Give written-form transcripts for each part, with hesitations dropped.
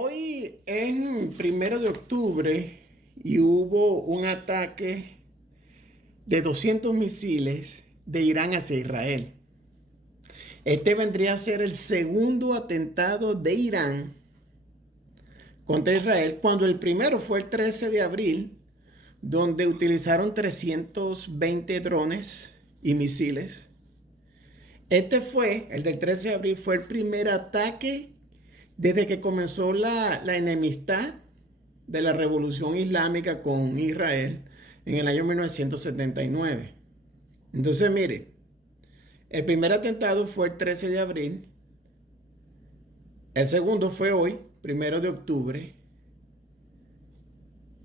Hoy es 1 de octubre y hubo un ataque de 200 misiles de Irán hacia Israel. Este vendría a ser el segundo atentado de Irán contra Israel, cuando el primero fue el 13 de abril, donde utilizaron 320 drones y misiles. El del 13 de abril, fue el primer ataque desde que comenzó la enemistad de la Revolución Islámica con Israel en el año 1979. Entonces, mire, el primer atentado fue el 13 de abril, el segundo fue hoy, 1 de octubre,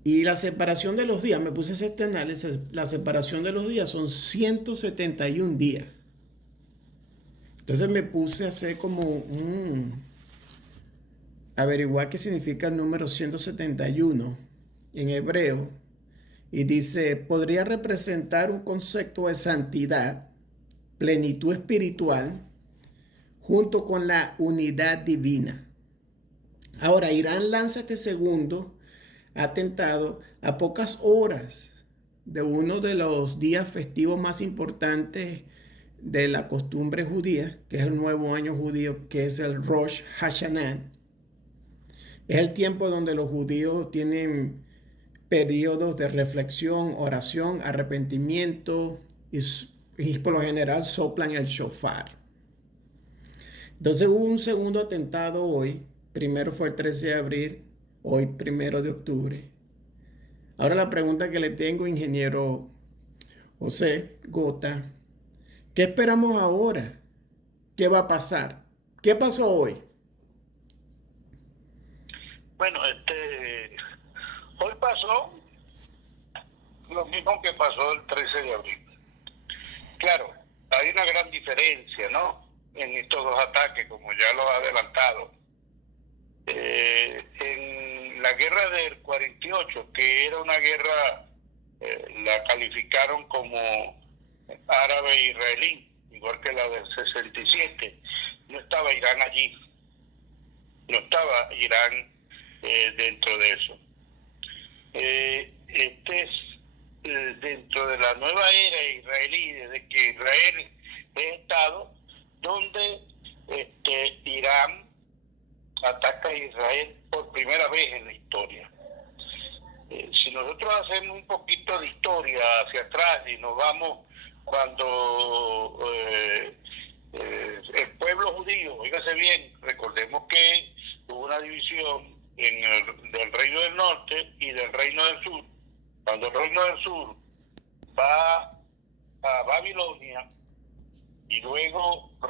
y la separación de los días, me puse a hacer este análisis, la separación de los días son 171 días. Entonces me puse a hacer averiguar qué significa el número 171 en hebreo, y dice: podría representar un concepto de santidad, plenitud espiritual, junto con la unidad divina. Ahora, Irán lanza este segundo atentado a pocas horas de uno de los días festivos más importantes de la costumbre judía, que es el nuevo año judío, que es el Rosh Hashanah. Es el tiempo donde los judíos tienen periodos de reflexión, oración, arrepentimiento y por lo general soplan el shofar. Entonces hubo un segundo atentado hoy. Primero fue el 13 de abril, hoy 1 de octubre. Ahora la pregunta que le tengo, ingeniero José Gota: ¿qué esperamos ahora? ¿Qué va a pasar? ¿Qué pasó hoy? Bueno, hoy pasó lo mismo que pasó el 13 de abril. Claro, hay una gran diferencia, ¿no? En estos dos ataques, como ya lo ha adelantado. En la guerra del 48, que era una guerra, la calificaron como árabe-israelí, igual que la del 67, no estaba Irán allí, no estaba Irán dentro de eso. Este es dentro de la nueva era israelí, desde que Israel es Estado, donde Irán ataca a Israel por primera vez en la historia. Si nosotros hacemos un poquito de historia hacia atrás y nos vamos cuando el pueblo judío, oígase bien, recordemos que hubo una división del Reino del Norte y del Reino del Sur. Cuando el Reino del Sur va a Babilonia y luego no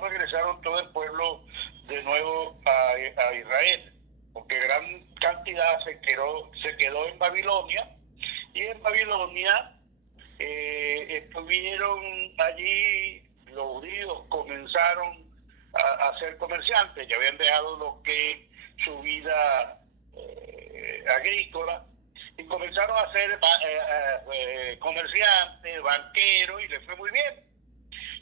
regresaron todo el pueblo de nuevo a Israel, porque gran cantidad se quedó en Babilonia, y en Babilonia estuvieron allí. Los judíos comenzaron a ser comerciantes, ya habían dejado lo que su vida agrícola, y comenzaron a ser comerciantes, banqueros, y les fue muy bien.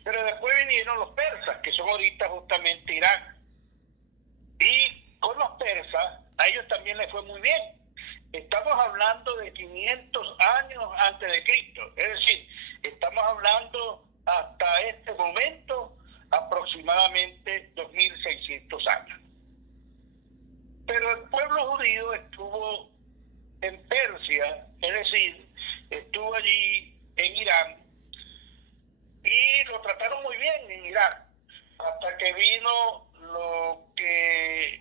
Pero después vinieron los persas, que son ahorita justamente Irán, y con los persas a ellos también les fue muy bien. Estamos hablando de 500 años antes de Cristo, es decir, estamos hablando hasta este momento aproximadamente 2600 años. Pero el pueblo judío estuvo en Persia, es decir, estuvo allí en Irán, y lo trataron muy bien en Irán, hasta que vino lo que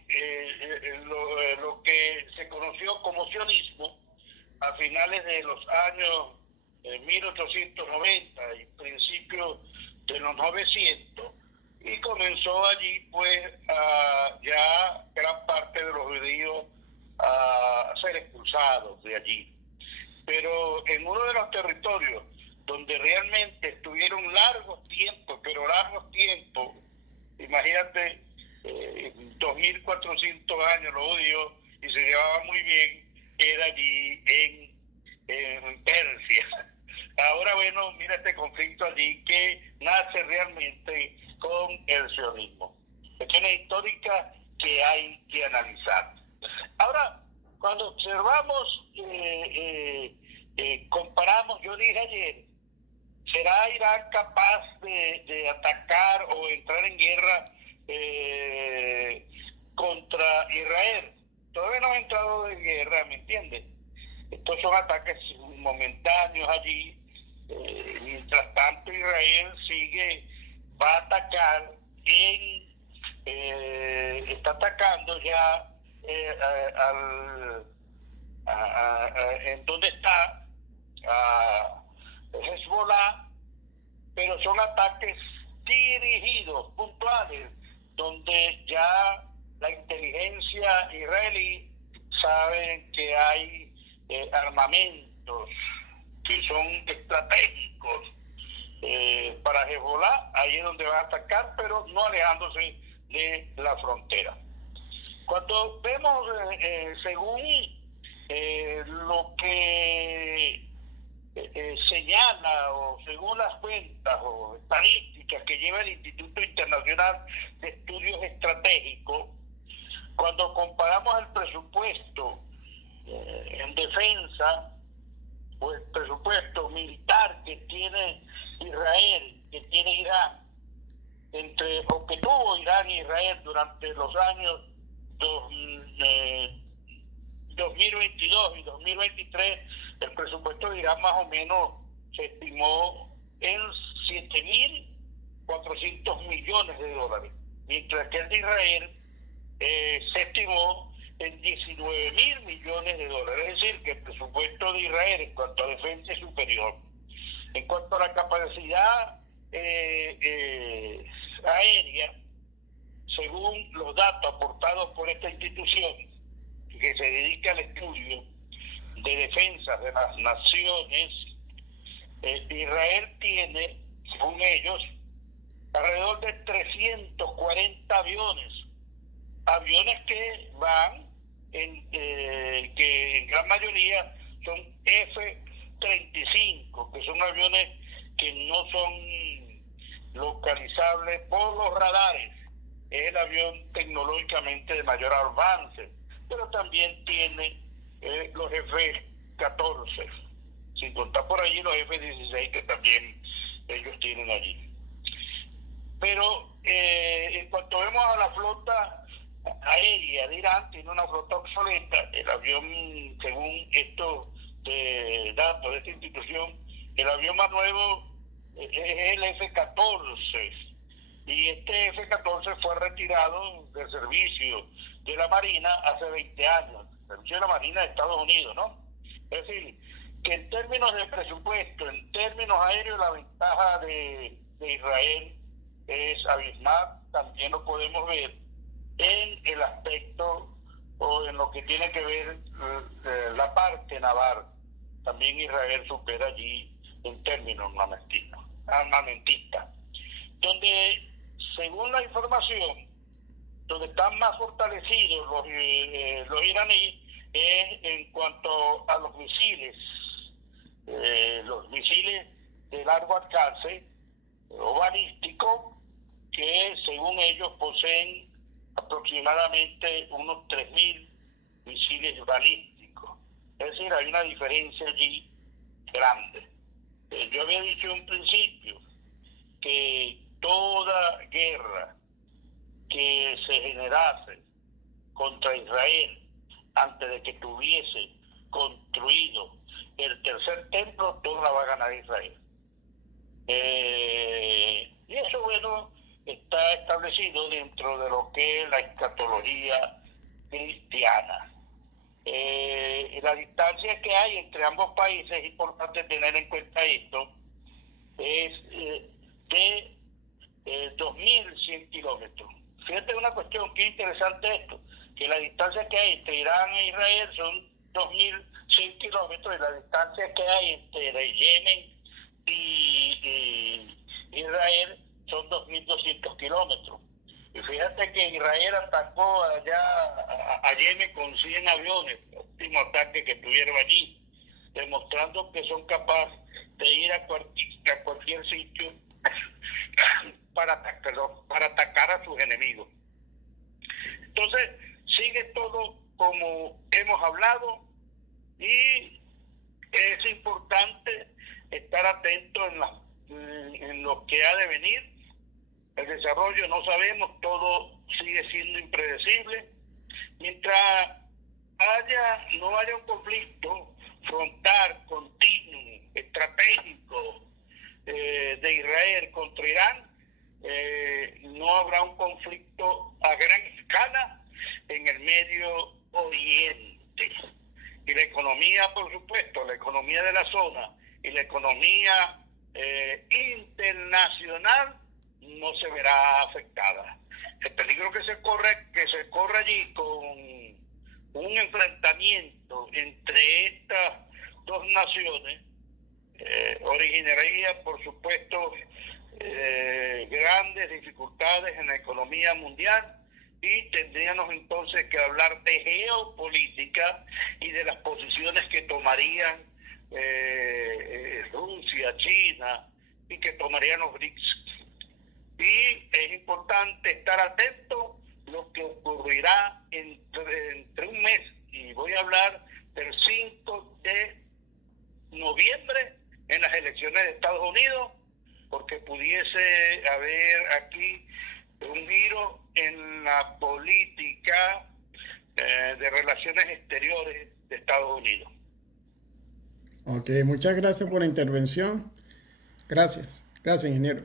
se conoció como sionismo a finales de los años 1890 y principios de los 900, y comenzó allí pues ya gran parte de los judíos a ser expulsados de allí. Pero en uno de los territorios donde realmente estuvieron largos tiempos, imagínate, 2400 años los judíos, y se llevaba muy bien, era allí en Persia. Ahora, bueno, mira este conflicto allí que nace realmente con el sionismo. Cuestiones históricas que hay que analizar. Ahora, cuando observamos, comparamos, yo dije ayer, ¿será Irán capaz de atacar o entrar en guerra contra Israel? Todavía no ha entrado en guerra, ¿me entiendes? Estos son ataques momentáneos allí. Mientras tanto, Israel va a atacar está atacando ya en donde está Hezbollah, pero son ataques dirigidos, puntuales, donde ya la inteligencia israelí sabe que hay armamentos que son estratégicos para Hezbollah. Ahí es donde va a atacar, pero no alejándose de la frontera. Cuando vemos, según lo que señala, o según las cuentas o estadísticas que lleva el Instituto Internacional de Estudios Estratégicos, cuando comparamos el presupuesto en defensa, o el presupuesto militar que tiene Israel, que tiene Irán, o que tuvo Irán y Israel durante los años 2022 y 2023, el presupuesto de Irán más o menos se estimó en 7.400 millones de dólares, mientras que el de Israel se estimó en 19.000 millones de dólares. Es decir, que el presupuesto de Israel en cuanto a defensa es superior. En cuanto a la capacidad aérea, según los datos aportados por esta institución que se dedica al estudio de defensa de las naciones, Israel tiene, según ellos, alrededor de 340 aviones que van, que en gran mayoría son F-35, que son aviones que no son localizables por los radares. Es el avión tecnológicamente de mayor avance, pero también tiene los F-14, sin contar por allí los F-16 que también ellos tienen allí. Pero en cuanto vemos a la flota aérea de Irán, tiene una flota obsoleta. El avión, según estos datos de esta institución, el avión más nuevo es el F-14, y este F-14 fue retirado del servicio de la Marina hace 20 años, el servicio de la Marina de Estados Unidos, ¿no? Es decir, que en términos de presupuesto, en términos aéreos, la ventaja de Israel es abismal. También lo podemos ver en el aspecto o en lo que tiene que ver la parte naval. También Israel supera allí en términos armamentistas, donde, según la información, donde están más fortalecidos los iraníes es en cuanto a los misiles de largo alcance o balístico, que según ellos poseen aproximadamente unos 3.000 misiles balísticos. Es decir, hay una diferencia allí grande. Yo había dicho en un principio que toda guerra que se generase contra Israel antes de que tuviese construido el tercer templo, toda la va a ganar Israel. Y eso, bueno, está establecido dentro de lo que es la escatología cristiana. La distancia que hay entre ambos países, es importante tener en cuenta esto, es de 2.100 kilómetros. Fíjate una cuestión, qué interesante esto, que la distancia que hay entre Irán e Israel son 2.100 kilómetros, y la distancia que hay entre Yemen y Israel son 2.200 kilómetros. Y fíjate que Israel atacó allá a Yemen con 100 aviones, el último ataque que tuvieron allí, demostrando que son capaces de ir a cualquier sitio para atacar a sus enemigos. Entonces, momento en lo que ha de venir. El desarrollo no sabemos, todo sigue siendo impredecible. Mientras no haya un conflicto frontal, continuo, estratégico de Israel contra Irán, no habrá un conflicto a gran escala en el Medio Oriente. Y la economía, por supuesto, la economía de la zona y la economía internacional no se verá afectada. El peligro que se corre allí con un enfrentamiento entre estas dos naciones originaría, por supuesto, grandes dificultades en la economía mundial, y tendríamos entonces que hablar de geopolítica y de las posiciones que tomarían Rusia, China, y que tomarían los BRICS. Y es importante estar atento a lo que ocurrirá entre un mes, y voy a hablar del 5 de noviembre en las elecciones de Estados Unidos, porque pudiese haber aquí un giro en la política de relaciones exteriores de Estados Unidos. Ok, muchas gracias por la intervención. Gracias, ingeniero.